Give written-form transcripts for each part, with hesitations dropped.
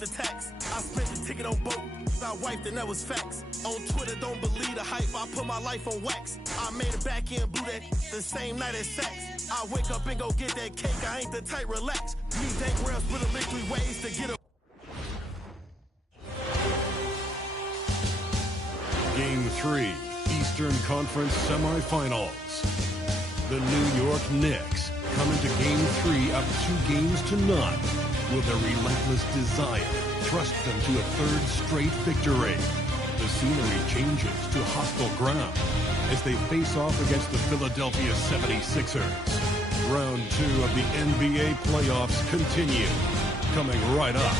the tax. I spent the ticket on boat. I wiped and that was facts. On Twitter, don't believe the hype. I put my life on wax. I made it back in blue that the same night as Saks. I wake up and go get that cake. I ain't the type, relax. Me, Dank Rails, with a liquid ways to get a. Game 3, Eastern Conference Semifinals. The New York Knicks come into Game 3 up 2-0. Will their relentless desire thrust them to a third straight victory? The scenery changes to hostile ground as they face off against the Philadelphia 76ers. Round 2 of the NBA playoffs continue. Coming right up.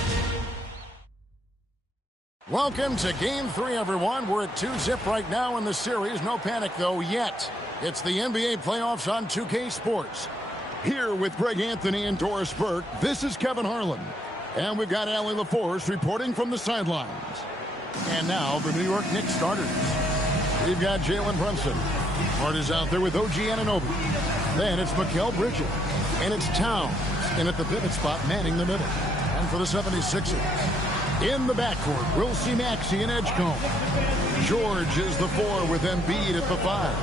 Welcome to Game 3, everyone. We're at 2-0 right now in the series. No panic, though, yet. It's the NBA playoffs on 2K Sports. Here with Greg Anthony and Doris Burke, this is Kevin Harlan. And we've got Allie LaForce reporting from the sidelines. And now, the New York Knicks starters. We've got Jalen Brunson. Hart is out there with OG Anunoby. Then it's Mikal Bridges. And it's Towns. And at the pivot spot, manning the middle. And for the 76ers, in the backcourt, we'll see Maxey and Edgecombe. George is the 4 with Embiid at the 5.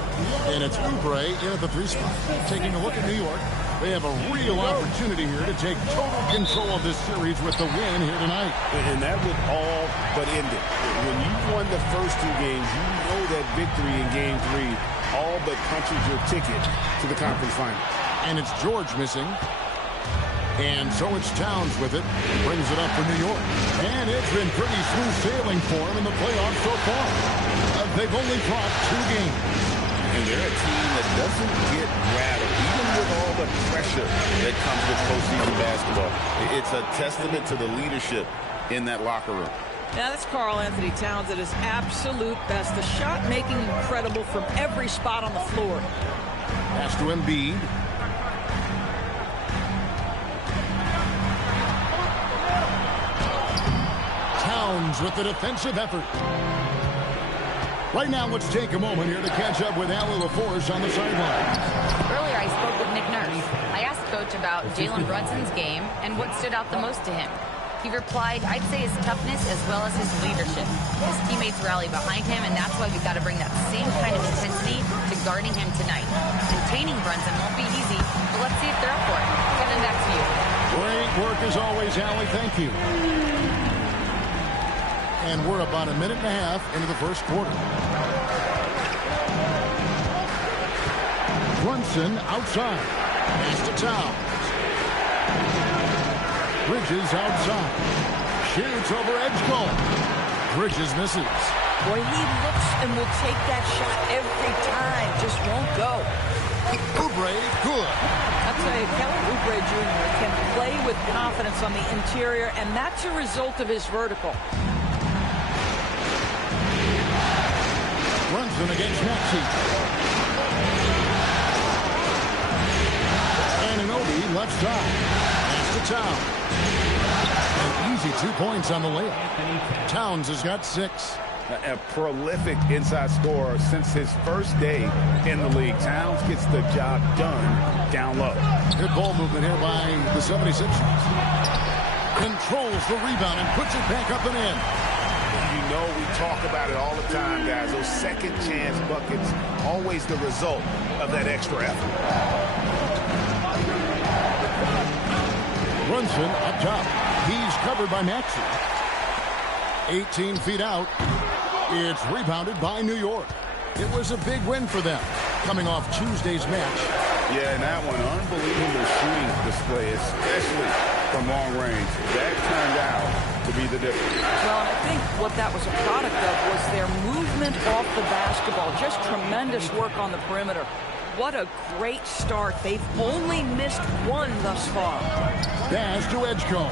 And it's Oubre in at the 3 spot. Taking a look at New York, they have a real opportunity here to take total control of this series with the win here tonight. And that would all but end it. When you won the first 2 games, you know that victory in Game 3 all but punches your ticket to the conference finals. And it's George missing. And so it's Towns with it. Brings it up for New York. And it's been pretty smooth sailing for him in the playoffs so far. They've only dropped 2 games. And they're a team that doesn't get rattled, even with all the pressure that comes with postseason basketball. It's a testament to the leadership in that locker room. Now, that's Karl Anthony Towns at his absolute best. The shot making incredible from every spot on the floor. Pass to Embiid. Towns with the defensive effort. Right now, let's take a moment here to catch up with Allie LaForce on the sideline. Earlier, I spoke with Nick Nurse. I asked Coach about Jalen Brunson's game and what stood out the most to him. He replied, I'd say his toughness as well as his leadership. His teammates rally behind him, and that's why we've got to bring that same kind of intensity to guarding him tonight. Containing Brunson won't be easy, but let's see if they're up for it. Kevin, back to you. Great work as always, Allie. Thank you. And we're about a minute and a half into the first quarter. Brunson outside. Pass to Towns. Bridges outside. Shoots over Edgecombe. Bridges misses. Boy, he looks and will take that shot every time. Just won't go. Oubre, good. I'll tell you, Kelly Oubre Jr. can play with confidence on the interior, and that's a result of his vertical. Brunson against Maxey. Anunoby left side. Pass to Towns. An easy 2 points on the layup. Towns has got 6. A prolific inside scorer since his first day in the league. Towns gets the job done down low. Good ball movement here by the 76ers. Controls the rebound and puts it back up and in. You know, we talk about it all the time, guys. Those second chance buckets, always the result of that extra effort. Brunson up top. He's covered by Maxey. 18 feet out. It's rebounded by New York. It was a big win for them, coming off Tuesday's match. Yeah, and that one, unbelievable shooting display, especially from long range. That turned out to be the difference. Well, I think what that was a product of was their movement off the basketball. Just tremendous work on the perimeter. What a great start. They've only missed one thus far. Pass to Edgecombe.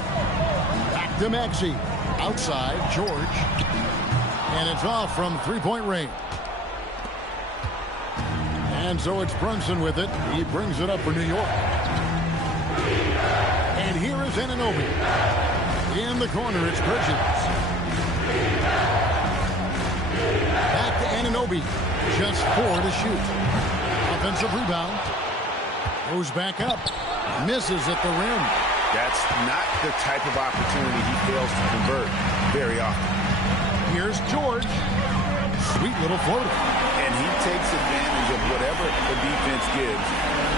Back to Maxey. Outside, George. And it's off from three-point range. And so it's Brunson with it. He brings it up for New York. And here is Anunoby. In the corner, it's Bridges. Back to Anunoby. Just 4 to shoot. Offensive rebound. Goes back up. Misses at the rim. That's not the type of opportunity he fails to convert very often. Here's George. Sweet little floater. And he takes advantage of whatever the defense gives.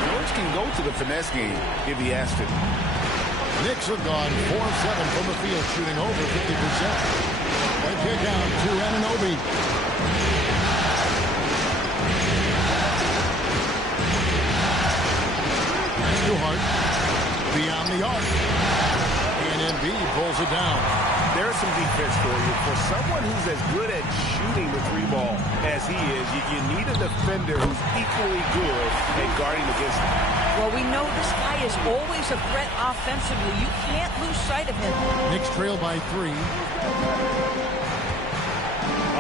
George can go to the finesse game if he has to. Knicks have gone 4-7 from the field, shooting over 50%. They kick out to Anunoby. That's too hard. Beyond the arc. And Embiid pulls it down. There's some defense for you. For someone who's as good at shooting the three ball as he is, you need a defender who's equally good at guarding against him. Well, we know this guy is always a threat offensively. You can't lose sight of him. Knicks trail by 3.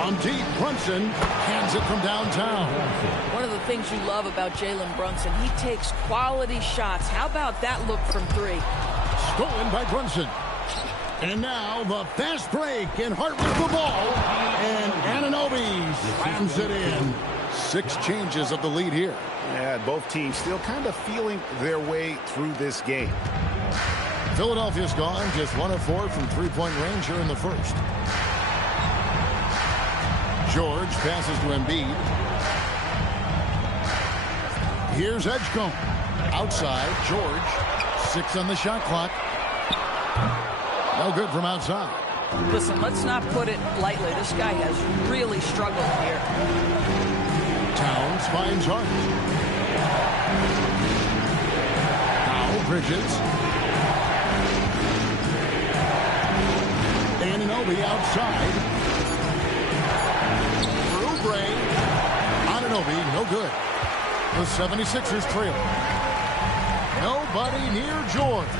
On deep, Brunson hands it from downtown. One of the things you love about Jalen Brunson, he takes quality shots. How about that look from 3? Stolen by Brunson. And now the fast break, and Hart with the ball. And Anunoby slams it in. 6 changes of the lead here. Yeah, both teams still kind of feeling their way through this game. Philadelphia's gone just 1 of 4 from three-point range here in the first. George passes to Embiid. Here's Edgecombe. Outside, George. 6 on the shot clock. No good from outside. Listen, let's not put it lightly. This guy has really struggled here. Towns finds Hart. Now Bridges. Anunoby outside. Through Bray. Anunoby, no good. The 76ers trail. Nobody near George.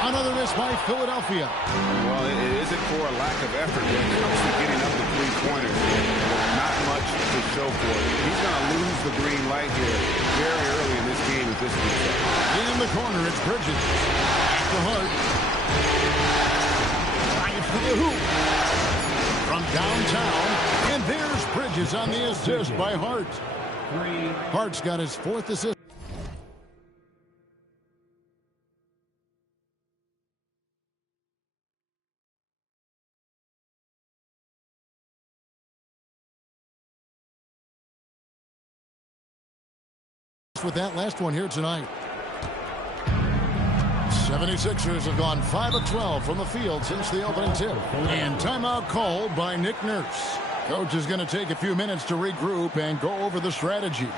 Another miss by Philadelphia. Well, it isn't for a lack of effort when it comes to getting up the three-pointers. Not much to show for it. He's going to lose the green light here very early in this game if this keeps up. In the corner, it's Bridges. Back to Hart. Drives to the hoop. From downtown. And there's Bridges on the assist by Hart. Hart's got his 4th assist. With that last one here tonight. 76ers have gone 5 of 12 from the field since the opening tip. And timeout called by Nick Nurse. Coach is going to take a few minutes to regroup and go over the strategy.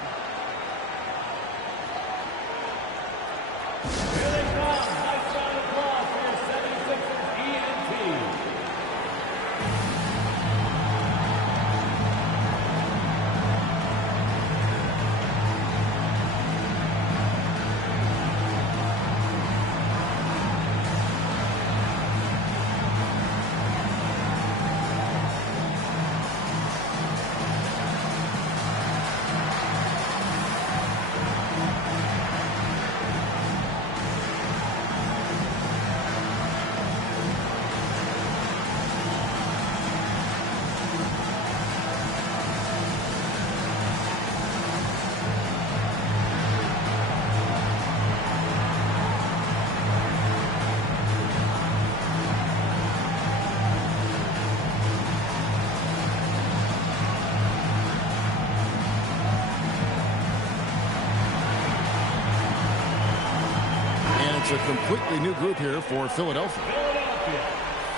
It's a completely new group here for Philadelphia. Philadelphia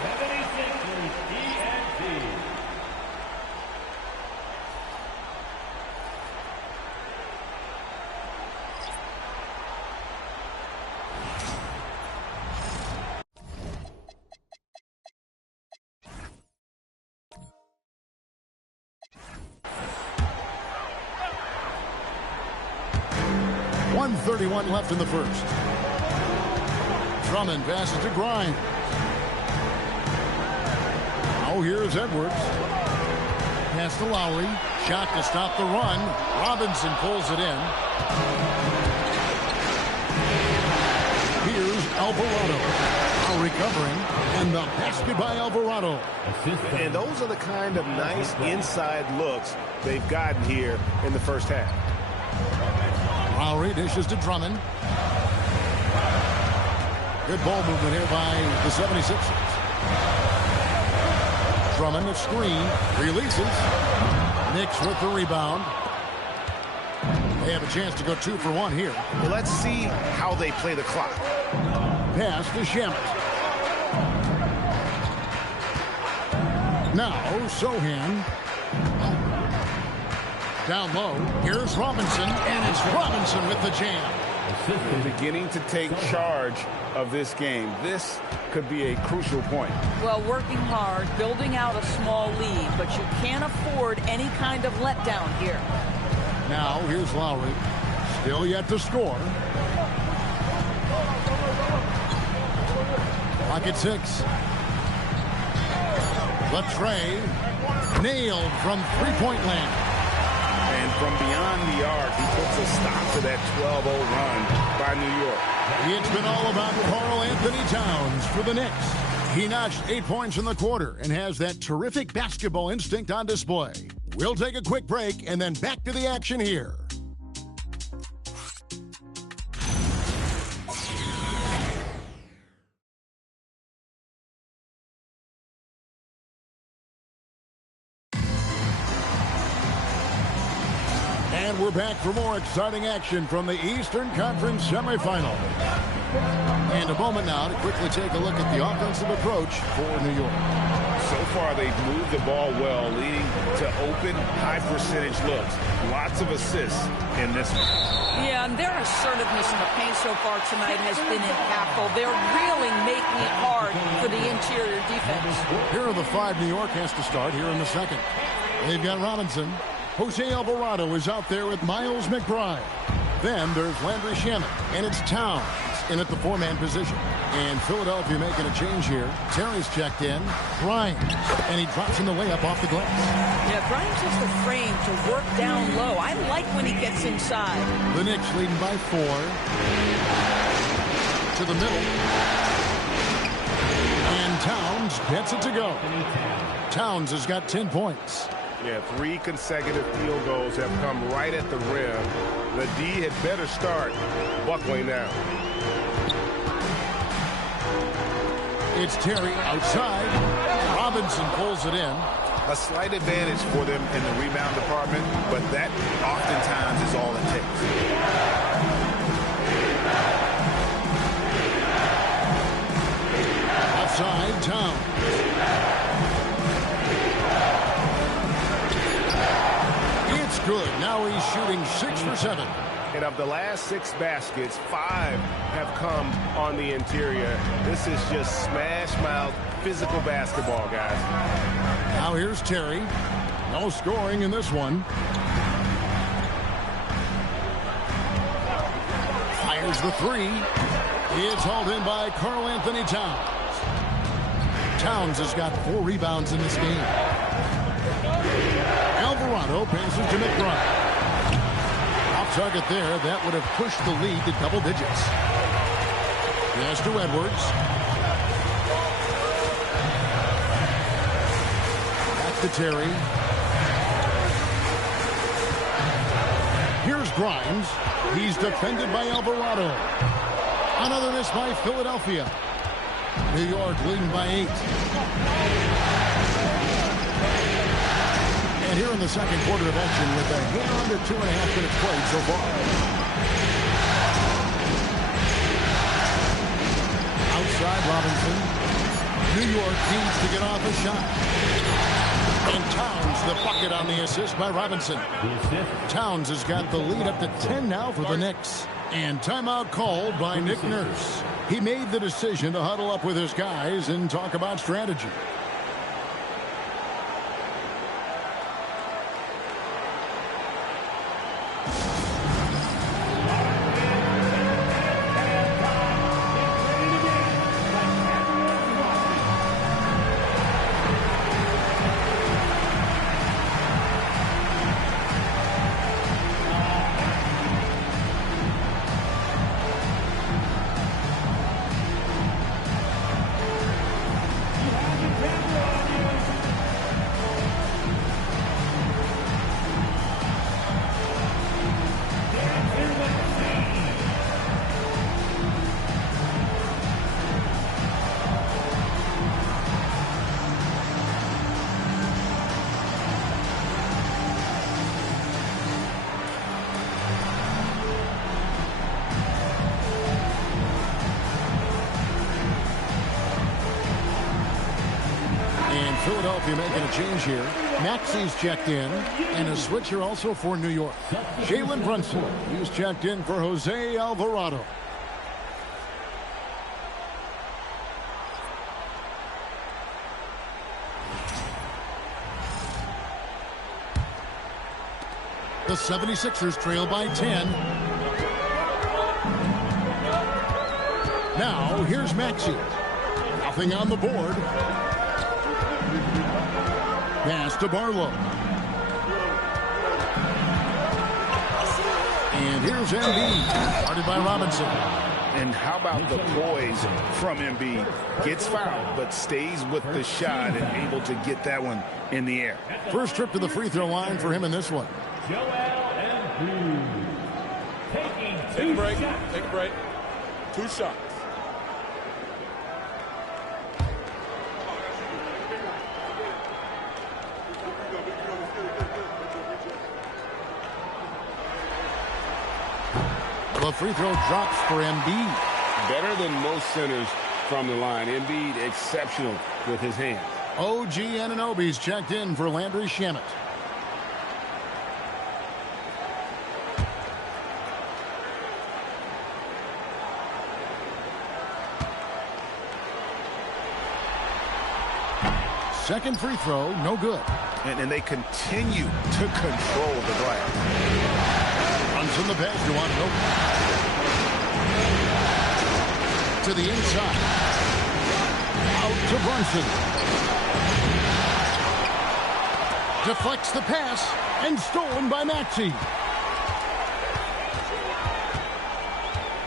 76ers ENT. .131 left in the first. Drummond passes to Grimes. Now here's Edwards. Pass to Lowry. Shot to stop the run. Robinson pulls it in. Here's Alvarado. Now recovering. And the basket by Alvarado. And those are the kind of nice inside looks they've gotten here in the first half. Good ball movement here by the 76ers. Drummond, a screen, releases. Knicks with the rebound. They have a chance to go 2 for 1 here. Well, let's see how they play the clock. Pass to Shamet. Now, Sohan. Down low. Here's Robinson, and it's Robinson with the jam. Beginning to take charge of this game. This could be a crucial point. Well, working hard, building out a small lead, but you can't afford any kind of letdown here. Now, here's Lowry. Still yet to score. Pocket 6. Latrey nailed from three-point land. And from beyond the arc, he puts a stop to that 12-0 run by New York. It's been all about Karl Anthony Towns for the Knicks. He notched 8 points in the quarter and has that terrific basketball instinct on display. We'll take a quick break and then back to the action here. And we're back for more exciting action from the Eastern Conference semifinal. And a moment now to quickly take a look at the offensive approach for New York. So far, they've moved the ball well, leading to open, high-percentage looks. Lots of assists in this one. Yeah, and their assertiveness in the paint so far tonight has been impactful. They're really making it hard for the interior defense. Here are the 5 New York has to start here in the second. They've got Robinson. Jose Alvarado is out there with Miles McBride. Then there's Landry Shamet, and it's Towns in at the 4-man position. And Philadelphia making a change here. Terry's checked in. Grimes, and he drops in the layup off the glass. Yeah, Grimes has the frame to work down low. I like when he gets inside. The Knicks leading by 4. To the middle. And Towns gets it to go. Towns has got 10 points. Yeah, 3 consecutive field goals have come right at the rim. The D had better start buckling now. It's Terry outside. Robinson pulls it in. A slight advantage for them in the rebound department, but that oftentimes is all it takes. Outside, Towns. It's good. Now he's shooting 6 for 7. And of the last 6 baskets, 5 have come on the interior. This is just smash-mouth physical basketball, guys. Now here's Terry. No scoring in this one. Fires the 3. It's hauled in by Karl Anthony Towns. Towns has got 4 rebounds in this game. Alvarado passes to McBride. Off target there. That would have pushed the lead to double digits. Yes, to Edwards. Back to Terry. Here's Grimes. He's defended by Alvarado. Another miss by Philadelphia. New York leading by 8. And here in the second quarter of action with a hair under 2.5 minutes played so far. Outside Robinson. New York needs to get off a shot. And Towns the bucket on the assist by Robinson. Towns has got the lead up to 10 now for the Knicks. And timeout called by Nick Nurse. He made the decision to huddle up with his guys and talk about strategy. Philadelphia making a change here. Maxey's checked in, and a switcher also for New York. Jalen Brunson, he's checked in for Jose Alvarado. The 76ers trail by 10. Now, here's Maxey. Nothing on the board. Pass to Barlow. And here's Embiid, guarded by Robinson. And how about the poise from Embiid? Gets fouled, but stays with the shot and able to get that one in the air. First trip to the free throw line for him in this one. Joel Embiid. Take a break. Take a break. 2 shots. The free throw drops for Embiid. Better than most centers from the line. Embiid exceptional with his hands. OG Anunoby's checked in for Landry Shamet. Second free throw, no good. And they continue to control the glass. Runs in the pass to Anunoby. To the inside. Out to Brunson. Deflects the pass and stolen by Maxey.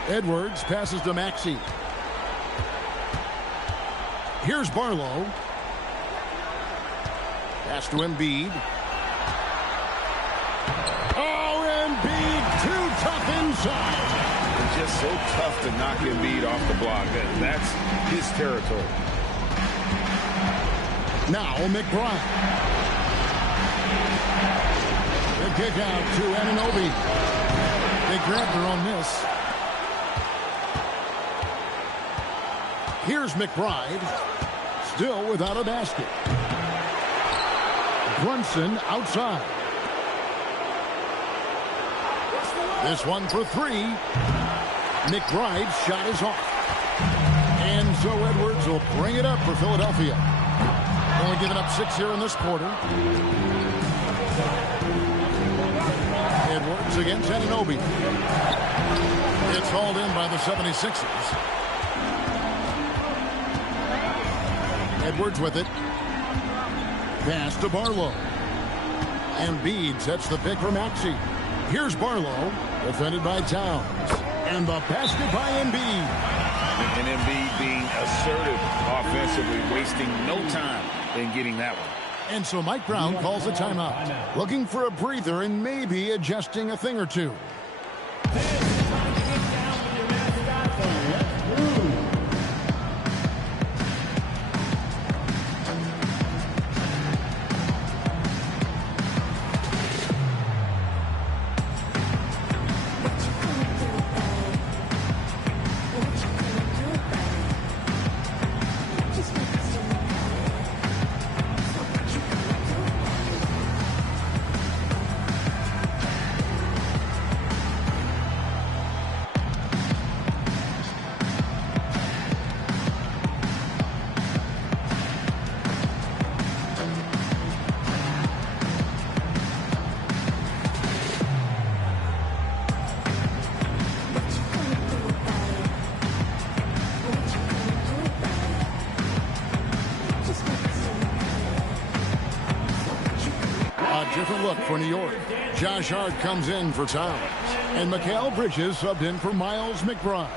Edwards passes to Maxey. Here's Barlow. Pass to Embiid. Oh, Embiid, too tough inside. Just so tough to knock Embiid off the block. That's his territory. Now McBride. The kick out to Anunoby. They grab their own miss. Here's McBride. Still without a basket. Brunson outside. This one for 3. McBride's shot is off. And so Edwards will bring it up for Philadelphia. Only giving up 6 here in this quarter. Edwards against Anunoby. It's hauled in by the 76ers. Edwards with it. Pass to Barlow. Embiid sets the pick for Maxey. Here's Barlow, defended by Towns. And the basket by Embiid. And Embiid being assertive offensively, wasting no time in getting that one. And so Mike Brown calls a timeout. Looking for a breather and maybe adjusting a thing or two. Different look for New York. Josh Hart comes in for Towns. And Mikal Bridges subbed in for Miles McBride.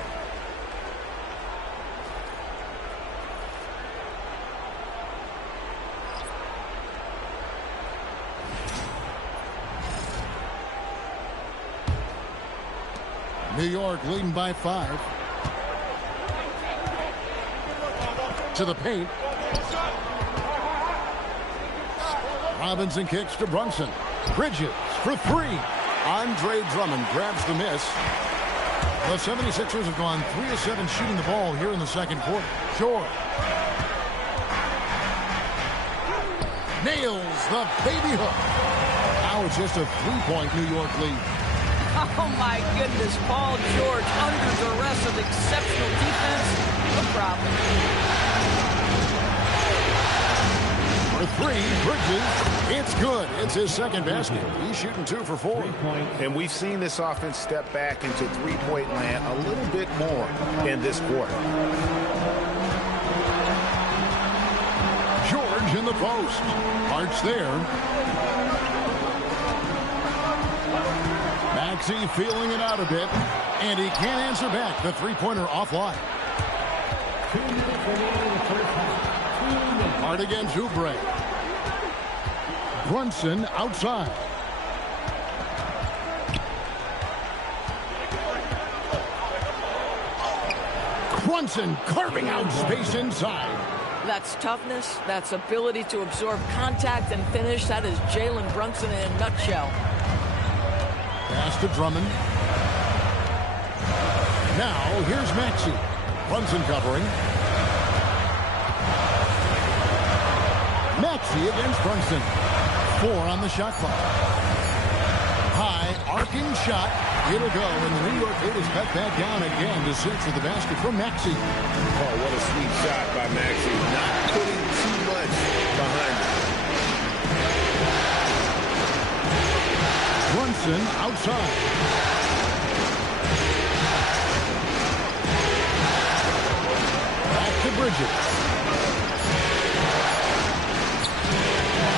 New York leading by 5. To the paint. Robinson kicks to Brunson. Bridges for 3. Andre Drummond grabs the miss. The 76ers have gone 3 of 7 shooting the ball here in the second quarter. Short. Nails the baby hook. Now it's just a 3-point New York lead. Oh, my goodness. Paul George under duress of exceptional defense. No problem. For 3, Bridges. It's good. It's his second basket. He's shooting 2 for 4. And we've seen this offense step back into three-point land a little bit more in this quarter. George in the post. Arch there. Maxey feeling it out a bit. And he can't answer back. The three-pointer offline. 2 minutes remaining in the first half. 2 minutes. Hard against Oubre. Brunson outside. Brunson carving out space inside. That's toughness. That's ability to absorb contact and finish. That is Jalen Brunson in a nutshell. Pass to Drummond. Now here's Maxey. Brunson covering. Maxey against Brunson. 4 on the shot clock. High arcing shot. It'll go, and the New York Knicks is cut that down again to search for the basket from Maxey. Oh, what a sweet shot by Maxey. Not putting too much behind it. Brunson outside. Back to Bridges.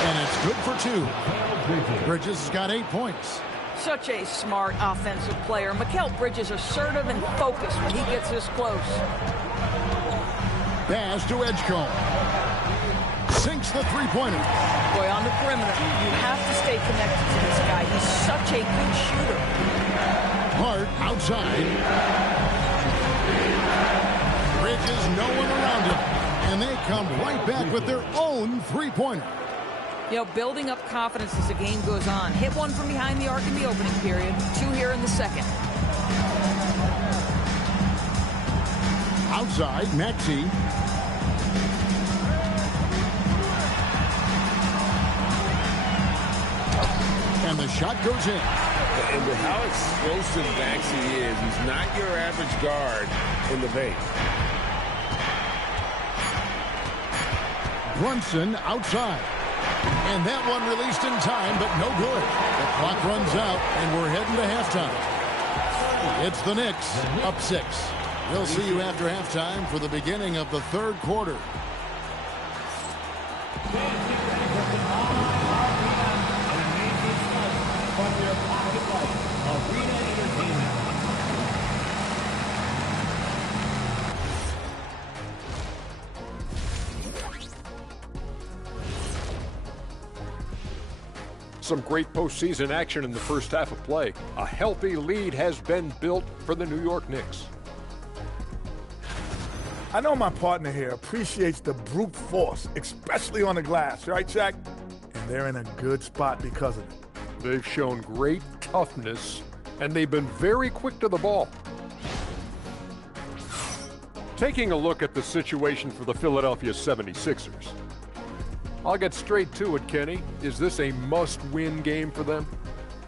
And it's good for 2. Bridges has got 8 points. Such a smart offensive player. Mikal Bridges assertive and focused when he gets this close. Pass to Edgecombe. Sinks the three-pointer. Boy, on the perimeter, you have to stay connected to this guy. He's such a good shooter. Hart outside. Bridges, no one around him. And they come right back with their own three-pointer. You know, building up confidence as the game goes on. Hit one from behind the arc in the opening period. 2 here in the second. Outside, Maxey. And the shot goes in. And with how explosive Maxey is, he's not your average guard in the paint. Brunson outside. And that one released in time, but no good. The clock runs out, and we're heading to halftime. It's the Knicks, up 6. We'll see you after halftime for the beginning of the third quarter. Some great postseason action in the first half of play. A healthy lead has been built for the New York Knicks. I know my partner here appreciates the brute force, especially on the glass, right, Shaq? And they're in a good spot because of it. They've shown great toughness, and they've been very quick to the ball. Taking a look at the situation for the Philadelphia 76ers. I'll get straight to it, Kenny. Is this a must-win game for them?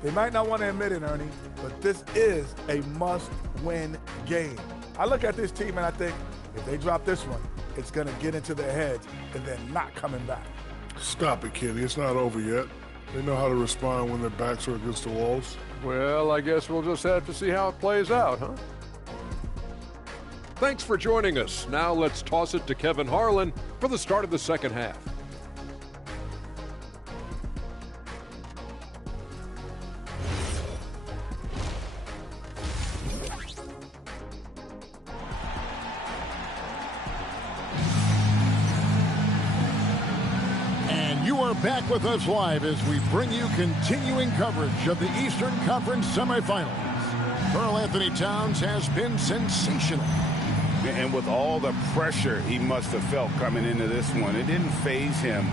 They might not want to admit it, Ernie, but this is a must-win game. I look at this team and I think, if they drop this one, it's going to get into their heads and then not coming back. Stop it, Kenny. It's not over yet. They know how to respond when their backs are against the walls. Well, I guess we'll just have to see how it plays out, huh? Thanks for joining us. Now let's toss it to Kevin Harlan for the start of the second half. Back with us live as we bring you continuing coverage of the Eastern Conference semifinals. Karl Anthony Towns has been sensational. And with all the pressure he must have felt coming into this one, it didn't faze him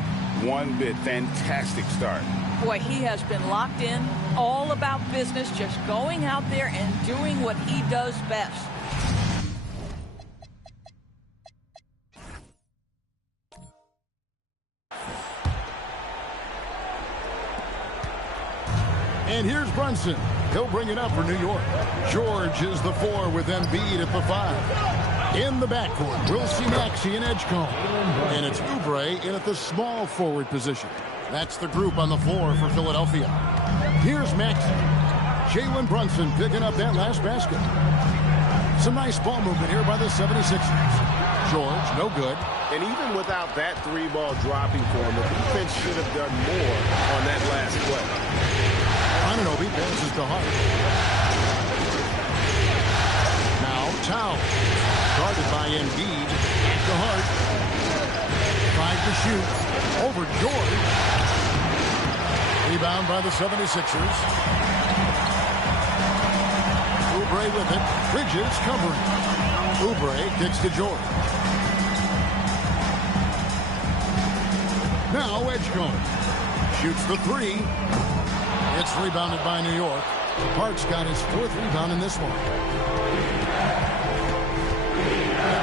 one bit. Fantastic start. Boy, he has been locked in, all about business, just going out there and doing what he does best. And here's Brunson. He'll bring it up for New York. George is the 4 with Embiid at the 5. In the backcourt, we'll see Maxey and Edgecombe. And it's Oubre in at the small forward position. That's the group on the floor for Philadelphia. Here's Maxey. Jalen Brunson picking up that last basket. Some nice ball movement here by the 76ers. George, no good. And even without that 3-ball dropping for him, the defense should have done more on that last play. Anunoby passes to Hart. Now Towns. Guarded by Embiid. To Hart. 5 to shoot. Over George. Rebound by the 76ers. Oubre with it. Bridges covering. Oubre kicks to George. Now Edgecombe. Shoots the 3. It's rebounded by New York. Hart's got his 4th rebound in this one.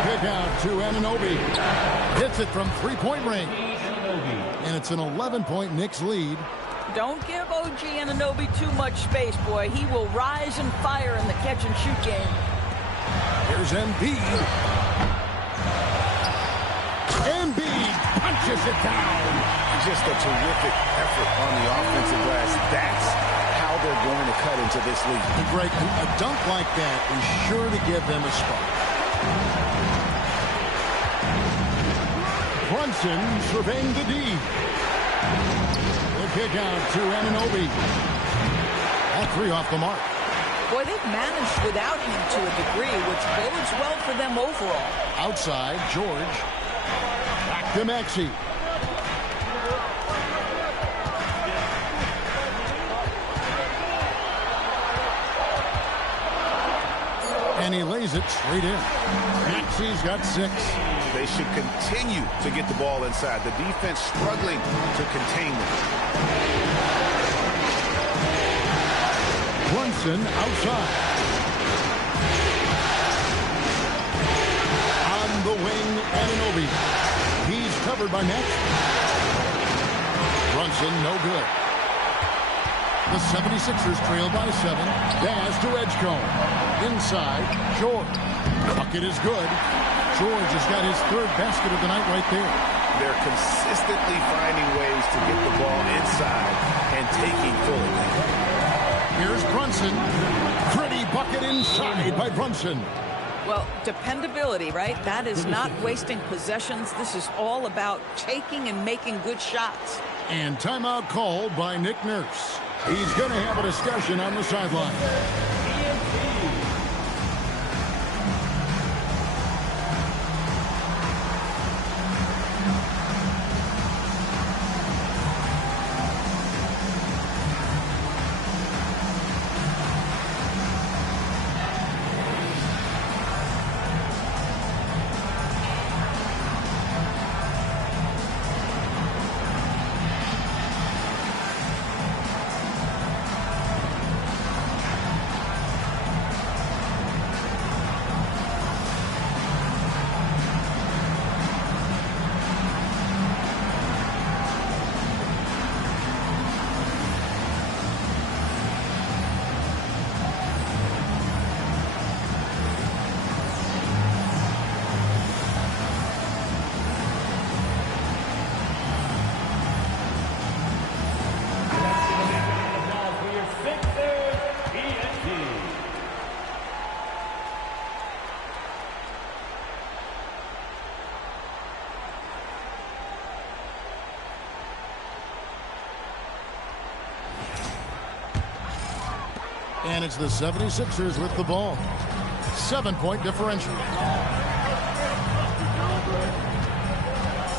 Kick out to Anunoby. Hits it from 3-point range. And it's an 11-point Knicks lead. Don't give OG Anunoby too much space, boy. He will rise and fire in the catch-and-shoot game. Here's Embiid. Embiid punches it down. Just a terrific effort on the offensive glass. That's how they're going to cut into this league. Greg, a dunk like that is sure to give them a spark. Brunson surveying the D. The kick out to Anunoby. That 3 off the mark. Boy, they've managed without him to a degree, which bodes well for them overall. Outside, George. Back to Maxey. And he lays it straight in. Maxey's got 6. They should continue to get the ball inside. The defense struggling to contain them. Brunson outside. On the wing, Anunoby. He's covered by Maxey. Brunson, no good. The 76ers trail by 7. Pass to Edgecombe. Inside, George. Bucket is good. George has got his 3rd basket of the night right there. They're consistently finding ways to get the ball inside and taking full advantage. Here's Brunson. Pretty bucket inside by Brunson. Well, dependability, right? That is not wasting possessions. This is all about taking and making good shots. And timeout called by Nick Nurse. He's going to have a discussion on the sideline. And it's the 76ers with the ball. 7-point differential.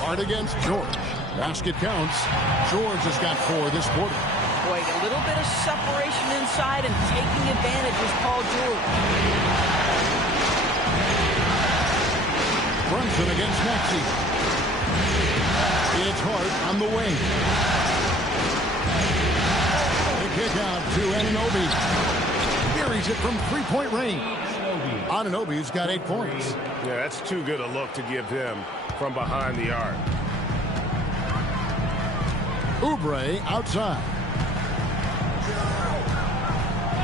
Hard against George. Basket counts. George has got 4 this quarter. Boy, a little bit of separation inside and taking advantage is Paul George. Brunson against Maxey. It's Hart on the wing. Kick out to Anunoby. Buries it from 3-point range. Anunoby's got 8 points. Yeah, that's too good a look to give him from behind the arc. Oubre outside.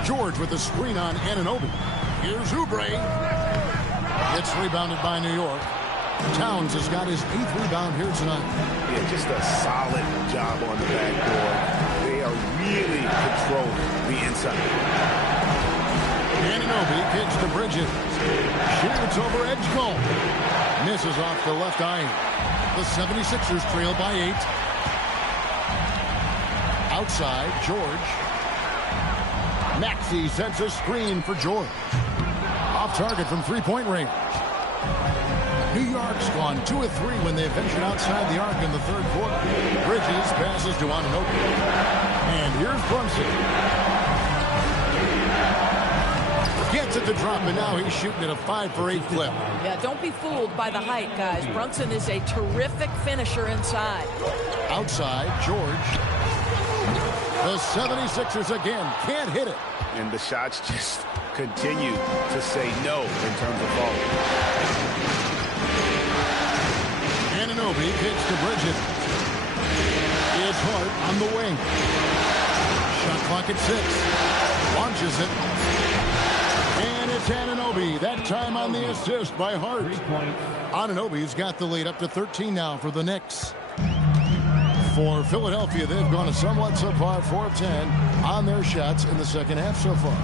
George with the screen on Anunoby. Here's Oubre. It's rebounded by New York. Towns has got his 8th rebound here tonight. Yeah, just a solid job on the backboard. They are really controlling the inside. Anunoby kicks to Bridges. Shoots over Edgecombe. Misses off the left iron. The 76ers trail by 8. Outside, George. Maxey sends a screen for George. Off target from three-point range. New York's gone 2 of 3 when they ventured outside the arc in the third quarter. Bridges passes to Anunoby. And here's Brunson. Gets it to drop, and now he's shooting at a 5 for 8 clip. Yeah, don't be fooled by the height, guys. Brunson is a terrific finisher inside. Outside, George. The 76ers again can't hit it. And the shots just continue to say no in terms of falling. Anunoby kicks to Bridges. It's Hart on the wing. Shot clock at 6. Launches it. And it's Anunoby. That time on the assist by Hart. Anunoby's got the lead up to 13 now for the Knicks. For Philadelphia, they've gone a somewhat subpar 4 of 10 on their shots in the second half so far.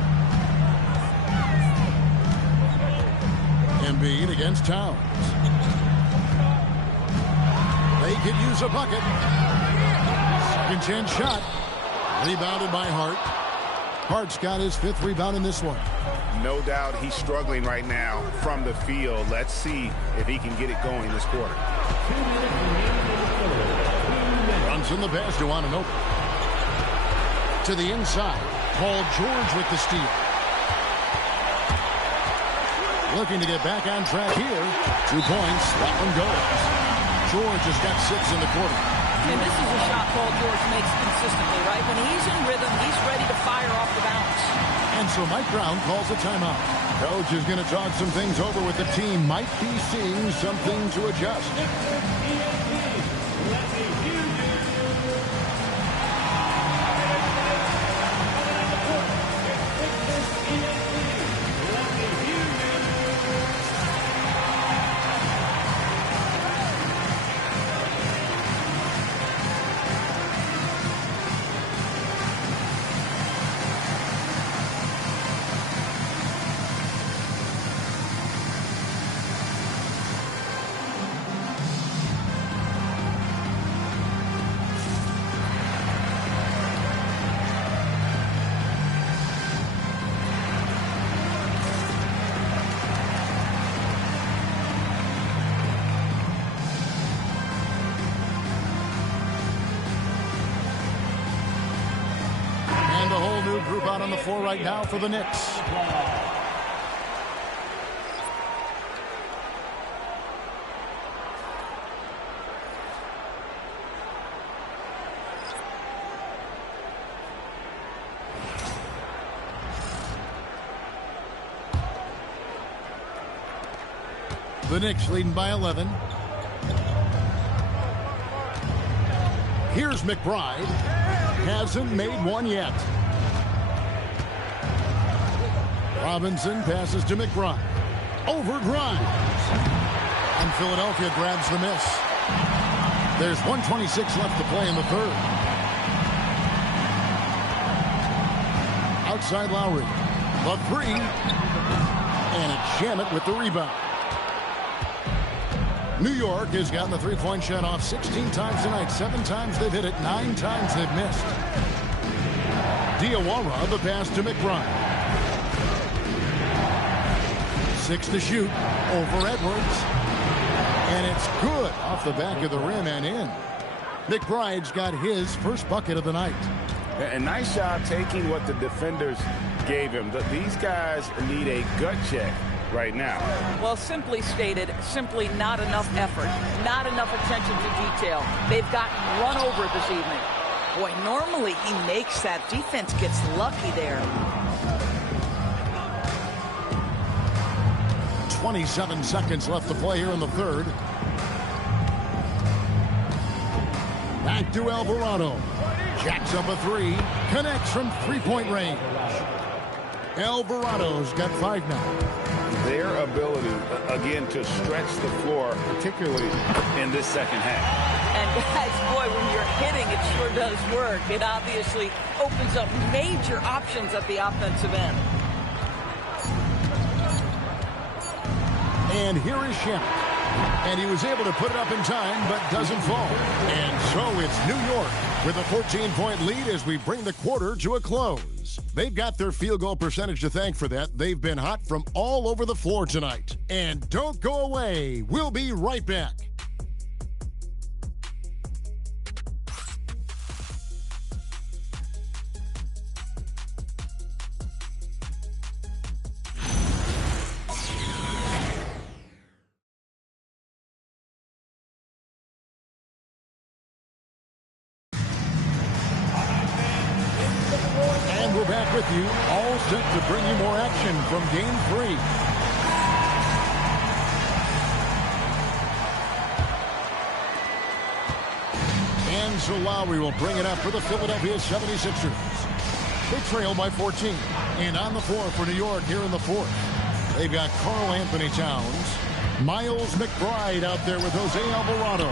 Embiid against Towns. They could use a bucket. Second chance shot. Rebounded by Hart. Hart's got his 5th rebound in this one. No doubt he's struggling right now from the field. Let's see if he can get it going this quarter. Runs in the pass to Anunoby. To the inside. Paul George with the steal. Looking to get back on track here. 2 points. That one goes. George has got 6 in the quarter. And this is a shot Paul George makes consistently, right? When he's in rhythm, he's ready to fire off the bounce. And so Mike Brown calls a timeout. Coach is going to talk some things over with the team. Might be seeing something to adjust. Group out on the floor right now for the Knicks. The Knicks leading by 11. Here's McBride. Hasn't made one yet. Robinson passes to McBride. Over Grimes. And Philadelphia grabs the miss. There's 1:26 left to play in the third. Outside Lowry. The 3. And it's Shamet with the rebound. New York has gotten the three-point shot off 16 times tonight. 7 times they've hit it. 9 times they've missed. Diawara, the pass to McBride. 6 to shoot over Edwards. And it's good off the back of the rim and in. McBride's got his first bucket of the night. A nice job taking what the defenders gave him. These guys need a gut check right now. Well, simply stated, simply not enough effort, not enough attention to detail. They've gotten run over this evening. Boy, normally he makes that. Defense gets lucky there. 27 seconds left to play here in the third. Back to Alvarado. Jacks up a 3. Connects from three-point range. Alvarado's got 5 now. Their ability, again, to stretch the floor, particularly in this second half. And guys, boy, when you're hitting, it sure does work. It obviously opens up major options at the offensive end. And here is Shemet. And he was able to put it up in time, but doesn't fall. And so it's New York with a 14-point lead as we bring the quarter to a close. They've got their field goal percentage to thank for that. They've been hot from all over the floor tonight. And don't go away. We'll be right back. With you, all set to bring you more action from Game 3. And so Lowry will bring it up for the Philadelphia 76ers. They trail by 14. And on the floor for New York here in the fourth. They've got Karl Anthony Towns, Miles McBride out there with Jose Alvarado.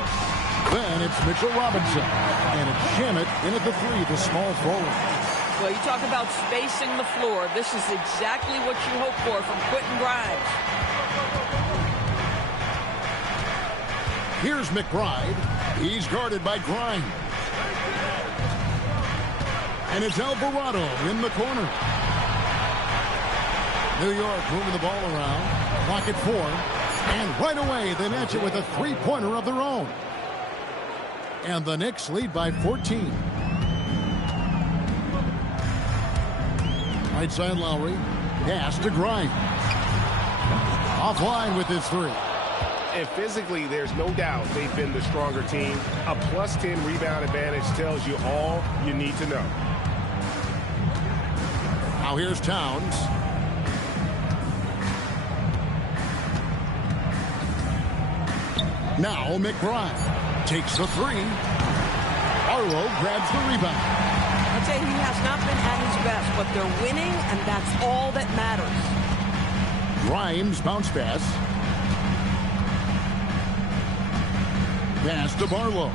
Then it's Mitchell Robinson. And it's Shemet in at the 3, the small forward. Well, you talk about spacing the floor. This is exactly what you hope for from Quentin Grimes. Here's McBride. He's guarded by Grimes. And it's Alvarado in the corner. New York moving the ball around. Clock at 4. And right away, they match it with a three-pointer of their own. And the Knicks lead by 14. Right side Lowry. Pass to Grimes. Offline with his 3. And physically, there's no doubt they've been the stronger team. A plus 10 rebound advantage tells you all you need to know. Now here's Towns. Now McBride takes the 3. Arlo grabs the rebound. I'd say he has not been at his best, but they're winning, and that's all that matters. Grimes bounce pass. Pass to Barlow.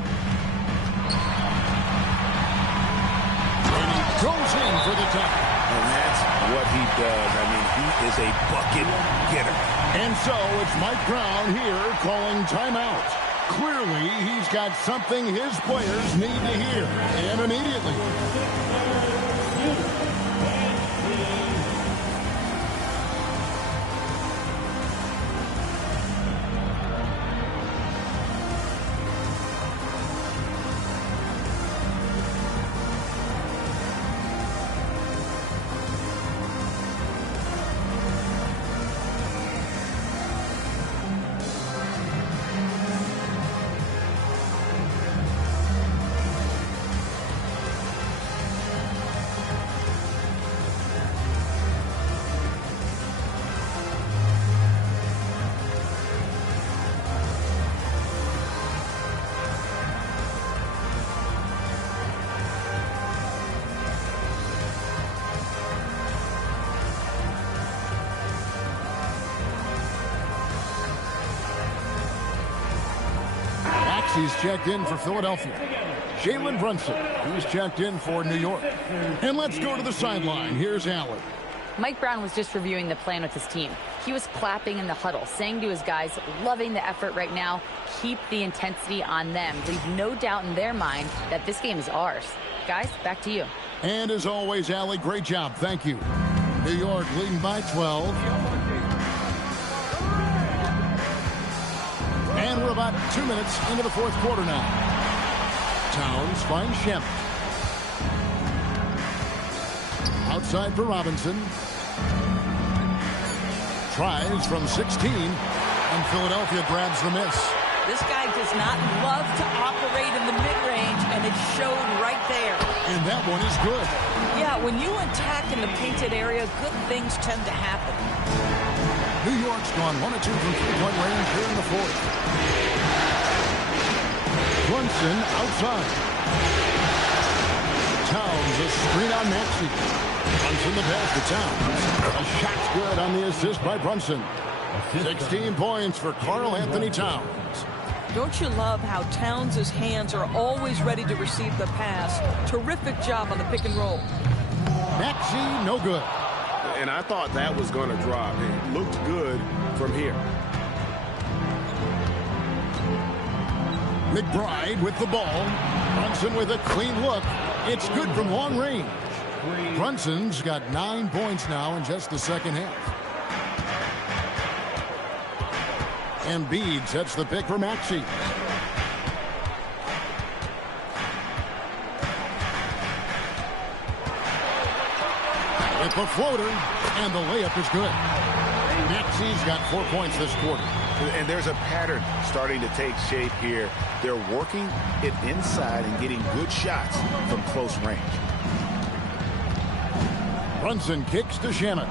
And he goes in for the tie. And that's what he does. I mean, he is a bucket getter. And so it's Mike Brown here calling timeout. Clearly, he's got something his players need to hear, and immediately. He's checked in for Philadelphia. Jalen Brunson, he's checked in for New York. And let's go to the sideline. Here's Allen. Mike Brown was just reviewing the plan with his team. He was clapping in the huddle, saying to his guys, loving the effort right now. Keep the intensity on them. Leave no doubt in their mind that this game is ours. Guys, back to you. And as always, Allie, great job. Thank you. New York leading by 12. And we're about 2 minutes into the fourth quarter now. Towns finds Shemet. Outside for Robinson. Tries from 16. And Philadelphia grabs the miss. This guy does not love to operate in the mid-range, and it showed right there. And that one is good. Yeah, when you attack in the painted area, good things tend to happen. New York's gone 1 of 2 from three-point range here in the fourth. Brunson outside. Towns, a screen on Maxey. Brunson the pass to Towns. A shot's good on the assist by Brunson. 16 points for Karl Anthony Towns. Don't you love how Towns' hands are always ready to receive the pass? Terrific job on the pick and roll. Maxey, no good. And I thought that was going to drop. It looked good from here. McBride with the ball. Brunson with a clean look. It's good from long range. Brunson's got 9 points now in just the second half. Embiid sets the pick for Maxey. With the floater, and the layup is good. Maxey's got 4 points this quarter. And there's a pattern starting to take shape here. They're working it inside and getting good shots from close range. Brunson kicks to Shamet.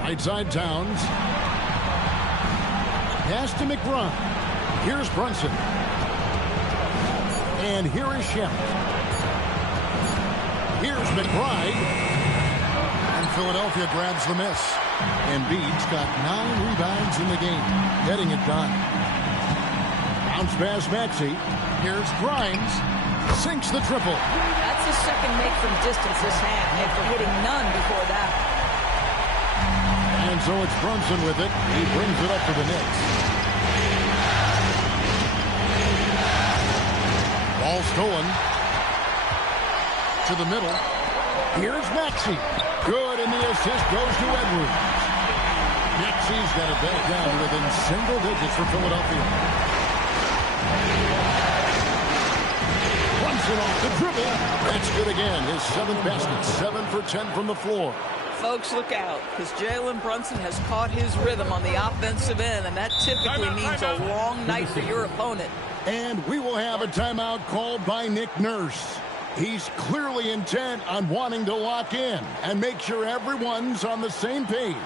Right side Towns. Pass to McBride. Here's Brunson. And here is Shamet. Here's McBride. And Philadelphia grabs the miss. Embiid's got 9 rebounds in the game, getting it done. Bounce pass Maxey. Here's Grimes. Sinks the triple. That's his second make from distance this half, after hitting none before that. And so it's Brunson with it. He brings it up to the Knicks. Ball stolen. To the middle. Here's Maxey. Good, and the assist goes to Edwards. Maxey's got it back down within single digits for Philadelphia. Brunson off the dribble. That's good again. His 7th basket. 7 for 10 from the floor. Folks, look out, because Jalen Brunson has caught his rhythm on the offensive end, and that typically means a long night for your opponent. And we will have a timeout called by Nick Nurse. He's clearly intent on wanting to lock in and make sure everyone's on the same page.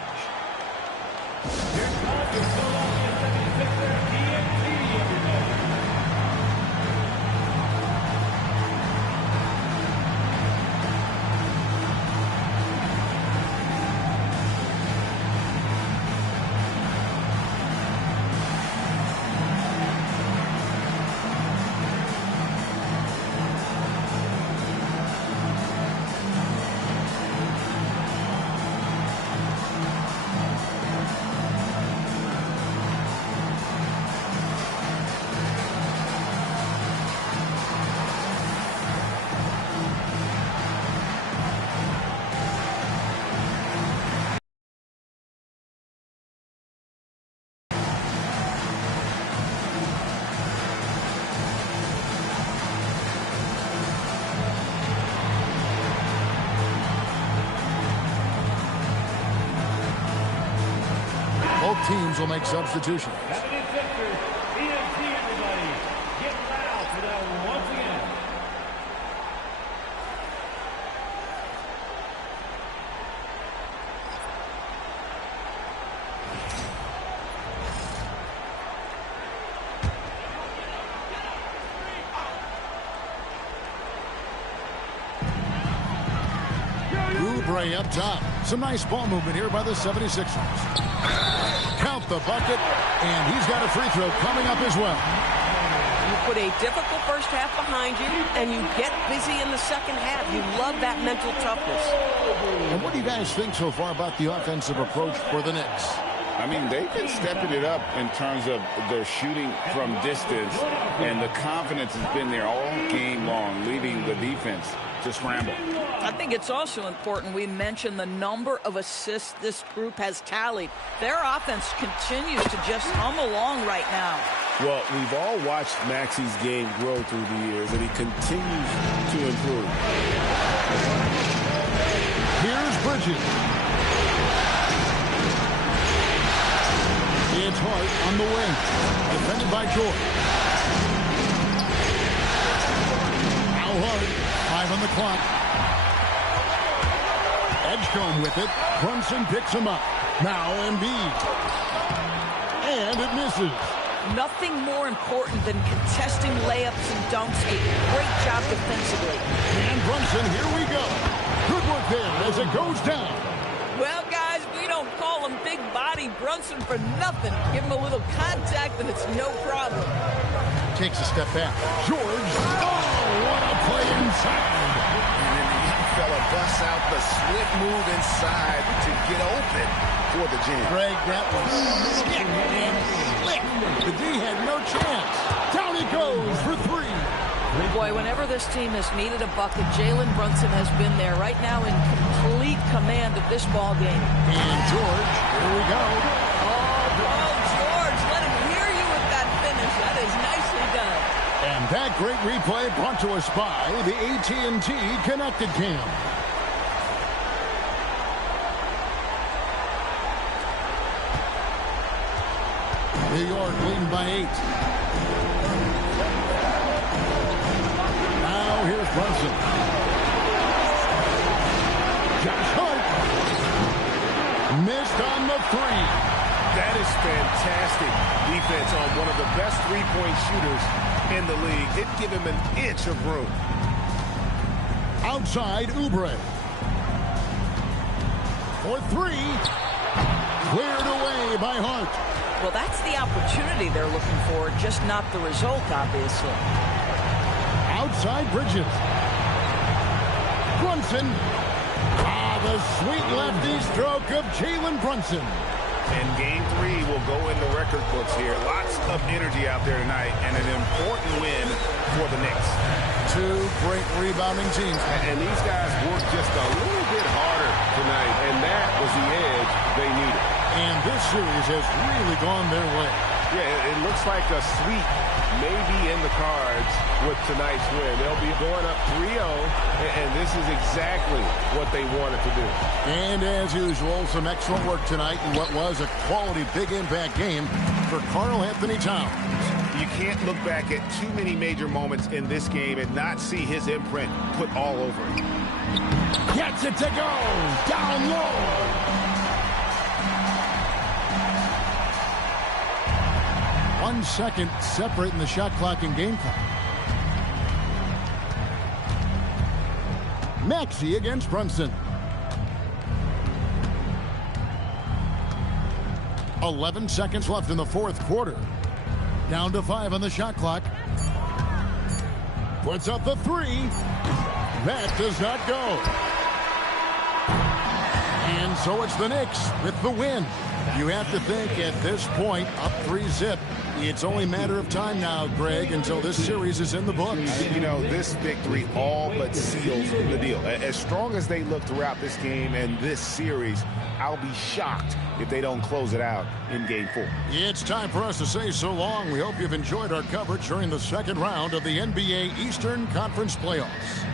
Both teams will make substitutions. Oubre up top. Some nice ball movement here by the 76ers. Count the bucket, and he's got a free throw coming up as well. You put a difficult first half behind you, and you get busy in the second half. You love that mental toughness. And what do you guys think so far about the offensive approach for the Knicks? I mean, they've been stepping it up in terms of their shooting from distance, and the confidence has been there all game long, leaving the defense to scramble. I think it's also important we mention the number of assists this group has tallied. Their offense continues to just hum along right now. Well, we've all watched Maxey's game grow through the years, and he continues to improve. Here's Bridges. It's Hart on the wing. Defended by George. Now Hart. 5 on the clock. Edgecombe with it. Brunson picks him up. Now Embiid. And it misses. Nothing more important than contesting layups and dunks. A great job defensively. And Brunson, here we go. Good work there as it goes down. Well, guys, we don't call him Big Body Brunson for nothing. Give him a little contact and it's no problem. Takes a step back. George. Oh, what a play inside. And then the young fella busts out the slick move inside to get open for the jam. Greg, that was slick and slick. The D had no chance. Down he goes for three. Boy, whenever this team has needed a bucket, Jalen Brunson has been there right now in complete command of this ball game. And George, here we go. Oh, George, let him hear you with that finish. That is nicely done. And that great replay brought to us by the AT&T Connected Cam. New York leading by 8. Now here's Brunson. Josh Hart. Missed on the 3. That is fantastic defense on one of the best three-point shooters in the league. Didn't give him an inch of room. Outside Oubre. For 3. Cleared away by Hart. Well, that's the opportunity they're looking for, just not the result, obviously. Outside Bridges. Brunson. The sweet lefty stroke of Jalen Brunson. And game 3 will go in the record books here. Lots of energy out there tonight and an important win for the Knicks. 2 great rebounding teams. And these guys worked just a little bit harder tonight, and that was the edge they needed. And this series has really gone their way. Yeah, it looks like a sweep may be in the cards with tonight's win. They'll be going up 3-0, and this is exactly what they wanted to do. And as usual, some excellent work tonight in what was a quality big impact game for Karl Anthony Towns. You can't look back at too many major moments in this game and not see his imprint put all over it. Gets it to go down low. 1 second separating the shot clock and game clock. Maxey against Brunson. 11 seconds left in the 4th quarter. Down to 5 on the shot clock. Puts up the 3. That does not go. And so it's the Knicks with the win. You have to think at this point, up 3-0. It's only a matter of time now, Greg, until this series is in the books. You know, this victory all but seals the deal. As strong as they look throughout this game and this series, I'll be shocked if they don't close it out in Game 4. It's time for us to say so long. We hope you've enjoyed our coverage during the second round of the NBA Eastern Conference Playoffs.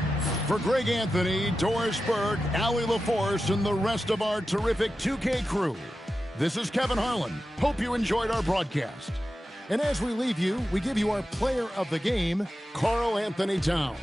For Greg Anthony, Doris Burke, Allie LaForce, and the rest of our terrific 2K crew, this is Kevin Harlan. Hope you enjoyed our broadcast. And as we leave you, we give you our player of the game, Karl Anthony Towns.